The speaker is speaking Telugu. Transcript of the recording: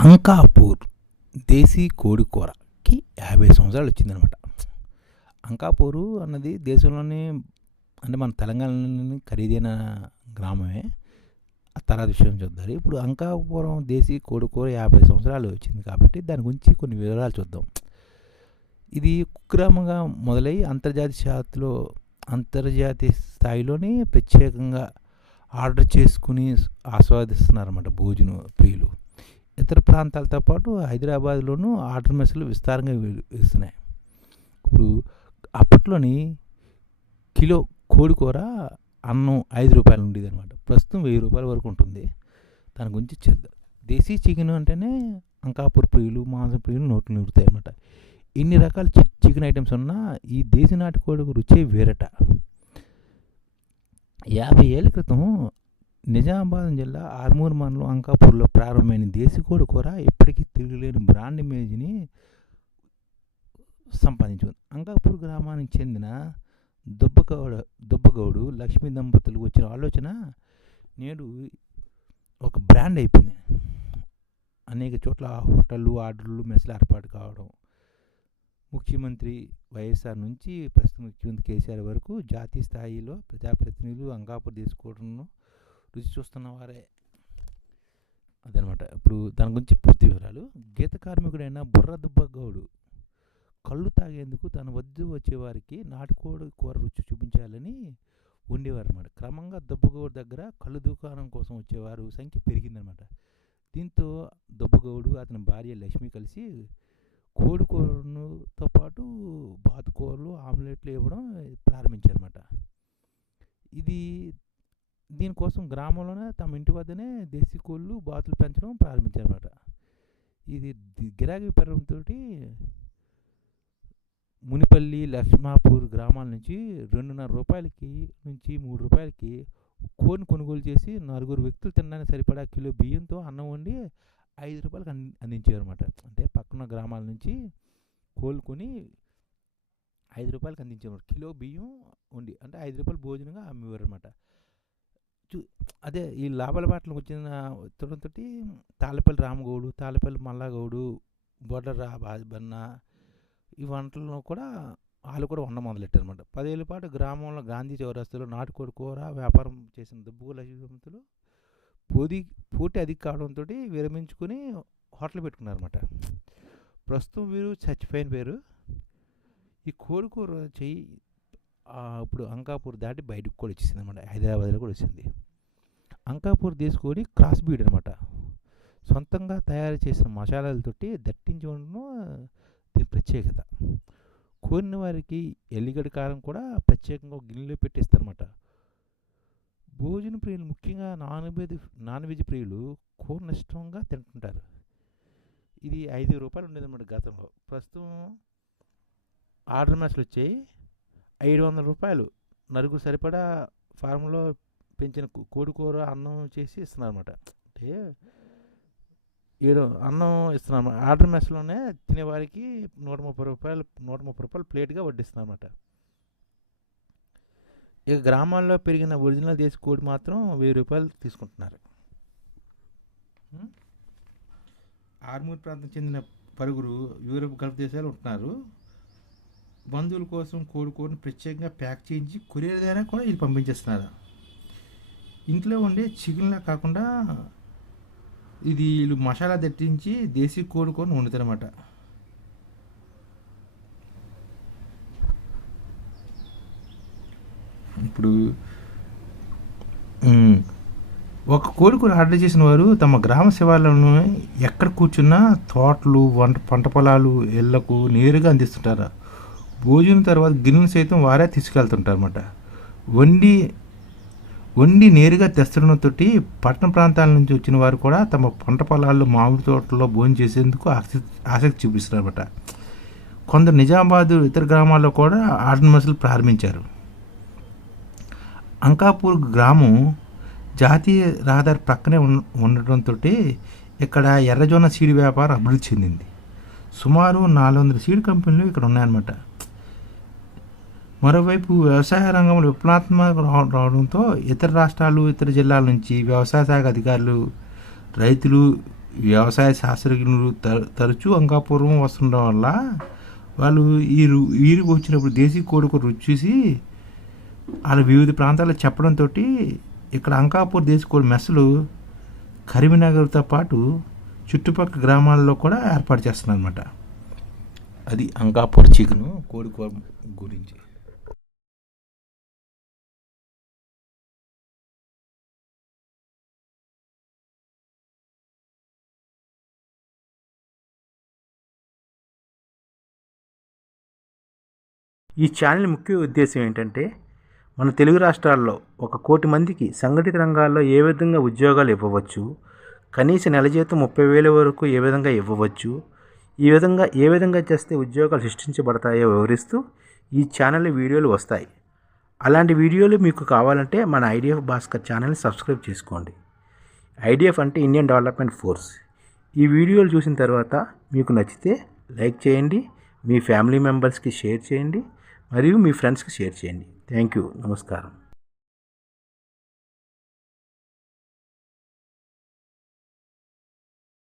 అంకాపూర్ దేశీ కోడి కూరకి 50 సంవత్సరాలు వచ్చిందనమాట. అంకాపూరు అన్నది దేశంలోనే అంటే మన తెలంగాణలోని ఖరీదైన గ్రామమే. ఆ తర్వాత విషయం చూద్దాం. ఇప్పుడు అంకాపురం దేశీ కోడి కూర 50 సంవత్సరాలు వచ్చింది కాబట్టి దాని గురించి కొన్ని వివరాలు చూద్దాం. ఇది కుగ్రామంగా మొదలై అంతర్జాతీయ స్థాయిలోనే ప్రత్యేకంగా ఆర్డర్ చేసుకుని ఆస్వాదిస్తున్నారన్నమాట భోజన ప్రియులు. ఇతర ప్రాంతాలతో పాటు హైదరాబాద్లోనూ ఆర్డర్ మెస్సులు విస్తారంగా ఇస్తున్నాయి. ఇప్పుడు అప్పట్లోని కిలో కోడికూర అన్నం 5 రూపాయలు ఉండేది అనమాట. ప్రస్తుతం 1000 రూపాయల వరకు ఉంటుంది. దాని గురించి చేద్దాం. దేశీ చికెన్ అంటేనే అంకాపూర్ ప్రియులు, మాంసం ప్రియులు నోట్లు నిలుతాయి అన్నమాట. ఇన్ని రకాల చికెన్ ఐటమ్స్ ఉన్నా ఈ దేశీ నాటుకోడి రుచే వేరట. 50 ఏళ్ల క్రితం నిజామాబాద్ జిల్లా ఆర్మూర్ మండలం అంకాపూర్లో ప్రారంభమైన దేశీ కోడి కూర ఇప్పటికీ తిరుగులేని బ్రాండ్ ఇమేజ్ని సంపాదించుకుంది. అంకాపూర్ గ్రామానికి చెందిన దుబ్బగౌడు లక్ష్మీ దంపతులకు వచ్చిన ఆలోచన నేడు ఒక బ్రాండ్ అయిపోయింది. అనేక చోట్ల హోటళ్ళు, ఆర్డర్లు, మెస్లు ఏర్పాటు కావడం. ముఖ్యమంత్రి వైఎస్ఆర్ నుంచి ప్రస్తుత ముఖ్యమంత్రి కేసీఆర్ వరకు జాతీయ స్థాయిలో ప్రజాప్రతినిధులు అంకాపూర్ తీసుకోవడంలో రుచి చూస్తున్న వారే అదనమాట. ఇప్పుడు దాని గురించి పూర్తి వివరాలు. గీత కార్మికుడైన బుర్ర దుబ్బగౌడు కళ్ళు తాగేందుకు తన వద్ద వచ్చేవారికి నాటుకోడి కూర రుచి చూపించాలని ఉండేవారు అనమాట. క్రమంగా దుబ్బగౌడు దగ్గర కళ్ళు దుకాణం కోసం వచ్చేవారు సంఖ్య పెరిగిందనమాట. దీంతో దుబ్బగౌడు అతని భార్య లక్ష్మి కలిసి కోడి కూరతో పాటు బాతుకూరలు, ఆమ్లెట్లు ఇవ్వడం ప్రారంభించారన్నమాట. దీనికోసం గ్రామంలోనే తమ ఇంటి వద్దనే దేశీ కోళ్ళు, బాతులు పెంచడం ప్రారంభించారన్నమాట. ఇది గిరాకీ పెరగడంతో మునిపల్లి, లక్ష్మాపూర్ గ్రామాల నుంచి 2.5 రూపాయలకి నుంచి 3 రూపాయలకి కోడిని కొనుగోలు చేసి 4 వ్యక్తులు తినడానికి సరిపడా కిలో బియ్యంతో అన్నం వండి 5 రూపాయలకు అందించేవారు అనమాట. అంటే పక్కన గ్రామాల నుంచి కోళ్ళు కొని 5 రూపాయలకు అందించేవారు. కిలో బియ్యం వండి అంటే 5 రూపాయలు భోజనంగా అమ్మేవారు అనమాట. అదే ఈ లాభాల బాటలకు వచ్చిన ఉత్తరంతో తాళ్ళపల్లి రామగౌడు, తాళ్ళపల్లి మల్లాగౌడు, బొడ్ల రాబన్న ఈ వంటలను కూడా వాళ్ళు కూడా వండ మొదలెట్టారు అనమాట. 10 ఏళ్ల పాటు గ్రామంలో గాంధీ చౌరస్తాలో నాటుకోడి కూర వ్యాపారం చేసిన దుబ్బగౌడు లక్ష్మీదంపతులు పోటీ అధిక కావడంతో విరమించుకుని హోటల్ పెట్టుకున్నారన్నమాట. ప్రస్తుతం వీరు చచ్చిపోయిన పేరు. ఈ కోడి కూర చెయ్యి ఇప్పుడు అంకాపూర్ దాటి బయటకు కూడా వచ్చేసింది అనమాట. హైదరాబాద్లో కూడా వచ్చింది. అంకాపూర్ దేశకోడి క్రాస్ బీడ్ అనమాట. సొంతంగా తయారు చేసిన మసాలాలతోటి దట్టించి ఉండడం దీని ప్రత్యేకత. కోరిన వారికి ఎల్లిగడ్డ కారం కూడా ప్రత్యేకంగా గిన్నెలో పెట్టిస్తారన్నమాట. భోజన ప్రియులు, ముఖ్యంగా నాన్ వెజ్ ప్రియులు కూరను ఇష్టంగా తింటుంటారు. ఇది 5 రూపాయలు ఉండేదన్నమాట గతంలో. ప్రస్తుతం ఆర్డర్ మెస్లు వచ్చాయి. 500 రూపాయలు నలుగురు సరిపడా ఫార్ములో పెంచిన కోడి కూర అన్నం చేసి ఇస్తున్నారన్నమాట. అంటే అన్నం ఇస్తున్నారు. ఆర్డర్ మెస్లోనే తినేవారికి 130 రూపాయలు ప్లేట్గా వడ్డిస్తున్నారన్నమాట. ఇక గ్రామాల్లో పెరిగిన ఒరిజినల్ దేశీ కోడి మాత్రం 1000 రూపాయలు తీసుకుంటున్నారు. ఆర్మూర్ ప్రాంతం చెందిన పలువురు యూరోప్, గల్ఫ్ దేశాలు ఉంటున్నారు. బంధువుల కోసం కోడి కూరని ప్రత్యేకంగా ప్యాక్ చేయించి కొరియర్ ద్వారా కూడా ఇది పంపించేస్తున్నారు. ఇంట్లో ఉండే చికెన్లా కాకుండా ఇది వీళ్ళు మసాలా దట్టించి దేశీ కోడి కూరని వండుతారన్నమాట. ఇప్పుడు ఒక కోడి కూర ఆర్డర్ చేసిన వారు తమ గ్రామ శివార్లను ఎక్కడ కూర్చున్నా తోటలు, పంట పొలాలు, ఇళ్లకు నేరుగా అందిస్తుంటారు. భోజనం తర్వాత గిన్నెలు సైతం వారే తీసుకెళ్తుంటారు అన్నమాట. వండి నేరుగా తెస్తడంతో పట్టణ ప్రాంతాల నుంచి వచ్చిన వారు కూడా తమ పంట పొలాల్లో, మామిడి తోటల్లో భోజనం చేసేందుకు ఆసక్తి చూపిస్తున్నారన్నమాట. కొందరు నిజామాబాద్, ఇతర గ్రామాల్లో కూడా ఆర్డర్ మెస్లు ప్రారంభించారు. అంకాపూర్ గ్రామం జాతీయ రహదారి ప్రక్కనే ఉండటంతో ఇక్కడ ఎర్రజొన్న సీడ్ వ్యాపారం అభివృద్ధి చెందింది. సుమారు 400 సీడ్ కంపెనీలు ఇక్కడ ఉన్నాయన్నమాట. మరోవైపు వ్యవసాయ రంగంలో విప్లవాత్మక రావడంతో ఇతర రాష్ట్రాలు, ఇతర జిల్లాల నుంచి వ్యవసాయ శాఖ అధికారులు, రైతులు వ్యవసాయ శాస్త్రజ్ఞులు తరచూ అంకాపురం వస్తుండడం వల్ల వాళ్ళు వీరికి వచ్చినప్పుడు దేశీ కోడి రుచి చూసి వాళ్ళు వివిధ ప్రాంతాల్లో చెప్పడంతో ఇక్కడ అంకాపూర్ దేశీ కోడి మెస్సులు కరీంనగర్తో పాటు చుట్టుపక్కల గ్రామాల్లో కూడా ఏర్పాటు చేస్తున్నారు అనమాట. అది అంకాపూర్ చికెను కోడి గురించి. ఈ ఛానల్ ముఖ్య ఉద్దేశం ఏంటంటే మన తెలుగు రాష్ట్రాల్లో 1 కోటి మందికి సంఘటిత రంగాల్లో ఏ విధంగా ఉద్యోగాలు ఇవ్వవచ్చు, కనీస నెల జీతం 30,000 వరకు ఏ విధంగా ఇవ్వవచ్చు, ఏ విధంగా చేస్తే ఉద్యోగాలు సృష్టించబడతాయో వివరిస్తూ ఈ ఛానల్ వీడియోలు వస్తాయి. అలాంటి వీడియోలు మీకు కావాలంటే మన ఐడిఎఫ్ భాస్కర్ ఛానల్ని సబ్స్క్రైబ్ చేసుకోండి. ఐడిఎఫ్ అంటే ఇండియన్ డెవలప్మెంట్ ఫోర్స్. ఈ వీడియోలు చూసిన తర్వాత మీకు నచ్చితే లైక్ చేయండి, మీ ఫ్యామిలీ మెంబర్స్కి షేర్ చేయండి మరియు మీ ఫ్రెండ్స్కి షేర్ చేయండి. Thank you. నమస్కారం.